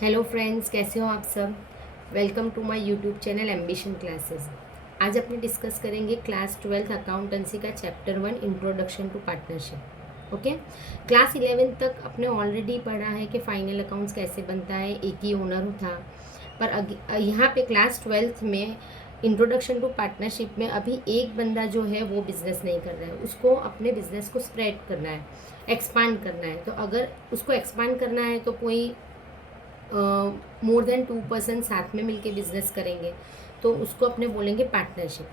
Hello friends, कैसे हो आप सब। Welcome to my YouTube channel ambition classes. आज अपने डिस्कस करेंगे क्लास 12th अकाउंटेंसी का chapter 1 introduction to partnership. Okay, class 11th तक अपने ऑलरेडी पढ़ा है कि फाइनल अकाउंट्स कैसे बनता है, एक ही ओनर था। पर यहाँ पे क्लास 12th में इंट्रोडक्शन टू पार्टनरशिप में अभी एक बंदा जो है वो बिज़नेस नहीं कर रहा है, उसको अपने बिज़नेस को स्प्रेड करना है, एक्सपांड करना है। तो अगर उसको एक्सपांड करना है तो कोई मोर देन 2% साथ में मिलके बिजनेस करेंगे, तो उसको अपने बोलेंगे पार्टनरशिप।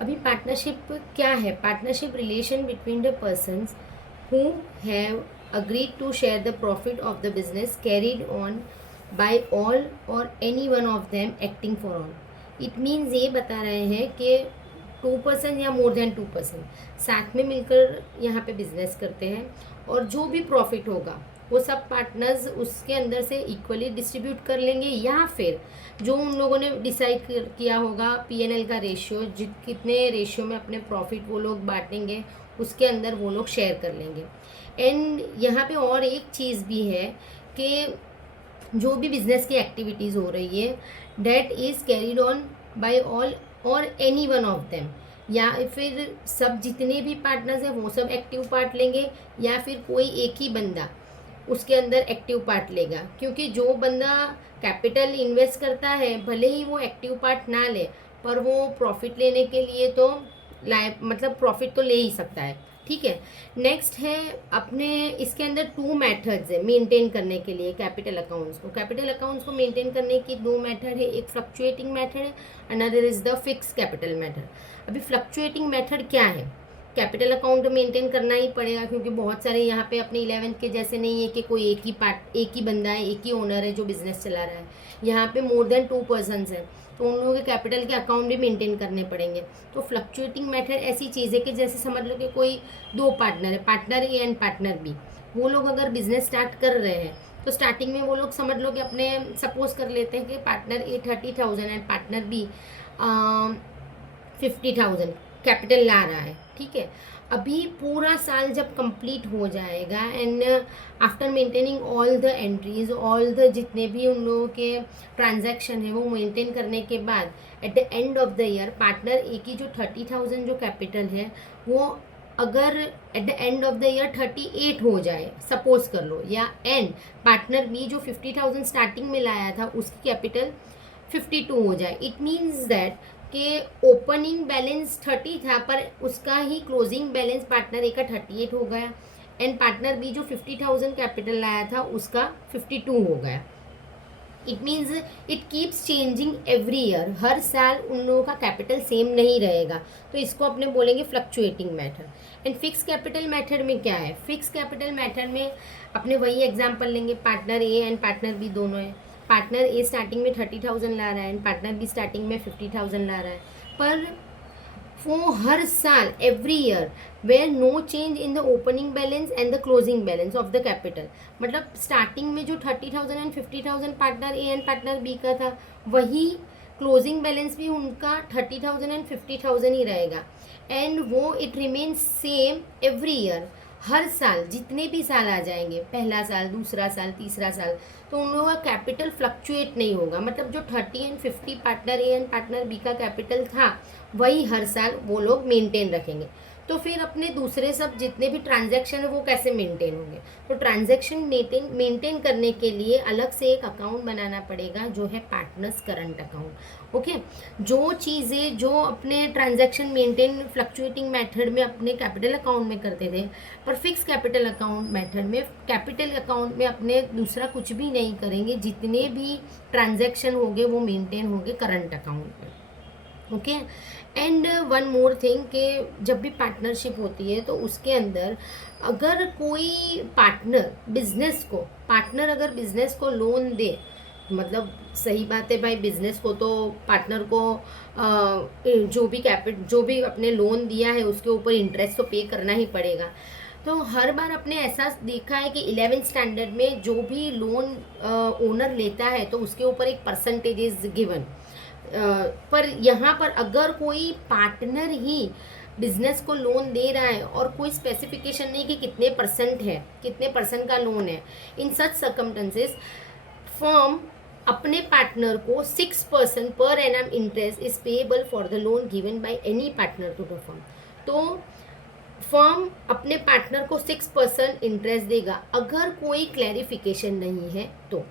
अभी पार्टनरशिप क्या है? Partnership relation between the persons who have agreed to share the profit of the business carried on by all or any one of them acting for all. It means ये बता रहे हैं कि 2% या more than 2% साथ में मिलकर यहाँ पे बिजनेस करते हैं, और जो भी प्रॉफिट होगा वो सब पार्टनर्स उसके अंदर से इक्वली डिस्ट्रीब्यूट कर लेंगे, या फिर जो उन लोगों ने डिसाइड किया होगा पीएनएल का रेशियो, कितने रेशियो में अपने प्रॉफिट वो लोग बांटेंगे, उसके अंदर वो लोग शेयर कर लेंगे। एंड यहाँ पे और एक चीज़ भी है कि जो भी बिजनेस की एक्टिविटीज़ हो रही है that is carried on by all और एनी वन ऑफ देम, या फिर सब जितने भी पार्टनर्स हैं वो सब एक्टिव पार्ट लेंगे, या फिर कोई एक ही बंदा उसके अंदर एक्टिव पार्ट लेगा। क्योंकि जो बंदा कैपिटल इन्वेस्ट करता है भले ही वो एक्टिव पार्ट ना ले, पर वो प्रॉफिट लेने के लिए तो मतलब प्रॉफिट तो ले ही सकता है। ठीक है, नेक्स्ट है अपने इसके अंदर 2 मेथड्स है मेंटेन करने के लिए कैपिटल अकाउंट्स को। कैपिटल अकाउंट्स को मेंटेन करने की 2 मेथड है, एक फ्लक्चुएटिंग मेथड है, another is the fix capital method. अभी फ्लक्चुएटिंग मेथड क्या है? कैपिटल अकाउंट मेंटेन करना ही पड़ेगा, क्योंकि बहुत सारे यहाँ पे अपने 11th के जैसे नहीं है कि कोई एक ही बंदा है, एक ही ओनर है जो बिजनेस चला रहा है। यहाँ पे मोर देन 2 पर्सनस हैं, तो उन लोगों के कैपिटल के अकाउंट भी मेंटेन करने पड़ेंगे। तो फ्लक्चुएटिंग मेथड ऐसी चीज़ है कि जैसे समझ लो कि कोई 2 पार्टनर है, partner A and partner B, वो लोग अगर बिजनेस स्टार्ट कर रहे हैं तो स्टार्टिंग में वो लोग समझ लो कि अपने सपोज कर लेते हैं कि partner A 30,000 and partner B 50,000 capital ला रहा है। ठीक है, अभी पूरा साल जब कंप्लीट हो जाएगा and after maintaining all the entries, all the जितने भी उन लोगों के ट्रांजैक्शन है वो मेंटेन करने के बाद at the end of the year partner A की जो 30,000 जो कैपिटल है वो अगर at the end of the year 38 हो जाए सपोज कर लो, या एंड पार्टनर बी जो 50,000 स्टार्टिंग में लाया था उसकी कैपिटल 52 हो जाए, इट मीन्स दैट कि ओपनिंग बैलेंस 30 था पर उसका ही क्लोजिंग बैलेंस पार्टनर ए का 38 हो गया, एंड पार्टनर बी जो 50,000 कैपिटल लाया था उसका 52 हो गया। It means it keeps changing every year, हर साल उन लोगों का कैपिटल सेम नहीं रहेगा, तो इसको अपने बोलेंगे fluctuating method. And fix capital method में क्या है? फिक्स कैपिटल मेथड में अपने वही एग्जाम्पल लेंगे, partner A and partner B दोनों है। पार्टनर ए स्टार्टिंग में 30,000 ला रहा है एंड पार्टनर बी स्टार्टिंग में 50,000 ला रहा है, पर वो हर साल every year where no change in the opening balance and the closing balance of the capital. मतलब स्टार्टिंग में जो 30,000 and 50,000 partner A and partner B का था, वही क्लोजिंग बैलेंस भी उनका 30,000 एंड 50,000 ही रहेगा, एंड वो it remains same every year. हर साल जितने भी साल आ जाएंगे, पहला साल, दूसरा साल, तीसरा साल, तो उन लोगों का कैपिटल फ्लक्चुएट नहीं होगा। मतलब जो 30 and 50 partner A and partner B का कैपिटल था वही हर साल वो लोग मेंटेन रखेंगे। तो फिर अपने दूसरे सब जितने भी ट्रांजैक्शन है वो कैसे मेंटेन होंगे? तो ट्रांजैक्शन मेंटेन करने के लिए अलग से एक अकाउंट बनाना पड़ेगा जो है पार्टनर्स करंट अकाउंट। ओके, जो चीज़ें जो अपने ट्रांजैक्शन मेंटेन फ्लक्चुएटिंग मेथड में अपने कैपिटल अकाउंट में करते थे, पर फिक्स कैपिटल अकाउंट मेथड में कैपिटल अकाउंट में अपने दूसरा कुछ भी नहीं करेंगे, जितने भी ट्रांजैक्शन होंगे वो मेंटेन होंगे करंट अकाउंट में। Okay, and one more thing कि जब भी पार्टनरशिप होती है तो उसके अंदर अगर कोई पार्टनर अगर बिजनेस को लोन दे, मतलब सही बात है भाई, बिजनेस को तो पार्टनर को जो भी अपने लोन दिया है उसके ऊपर इंटरेस्ट तो पे करना ही पड़ेगा। तो हर बार अपने ऐसा देखा है कि 11th स्टैंडर्ड में जो भी लोन ओनर लेता है तो उसके ऊपर एक परसेंटेज इज गिवन, पर यहाँ पर अगर कोई पार्टनर ही बिजनेस को लोन दे रहा है और कोई स्पेसिफिकेशन नहीं कि कितने परसेंट है, कितने परसेंट का लोन है, इन सच सर्कमस्टेंसेस फर्म अपने पार्टनर को 6% per annum interest is payable for the loan given by any partner to the firm. तो फर्म अपने पार्टनर को 6% इंटरेस्ट देगा अगर कोई क्लैरिफिकेशन नहीं है तो।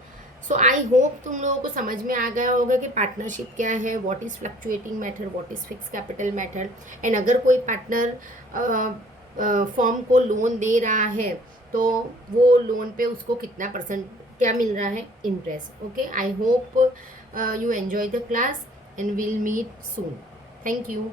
सो आई होप तुम लोगों को समझ में आ गया होगा कि पार्टनरशिप क्या है, what is fluctuating method, what is fix capital method, and अगर कोई पार्टनर फर्म को लोन दे रहा है तो वो लोन पे उसको कितना परसेंट क्या मिल रहा है, interest. Okay, I hope you enjoy the class and will meet soon. Thank you.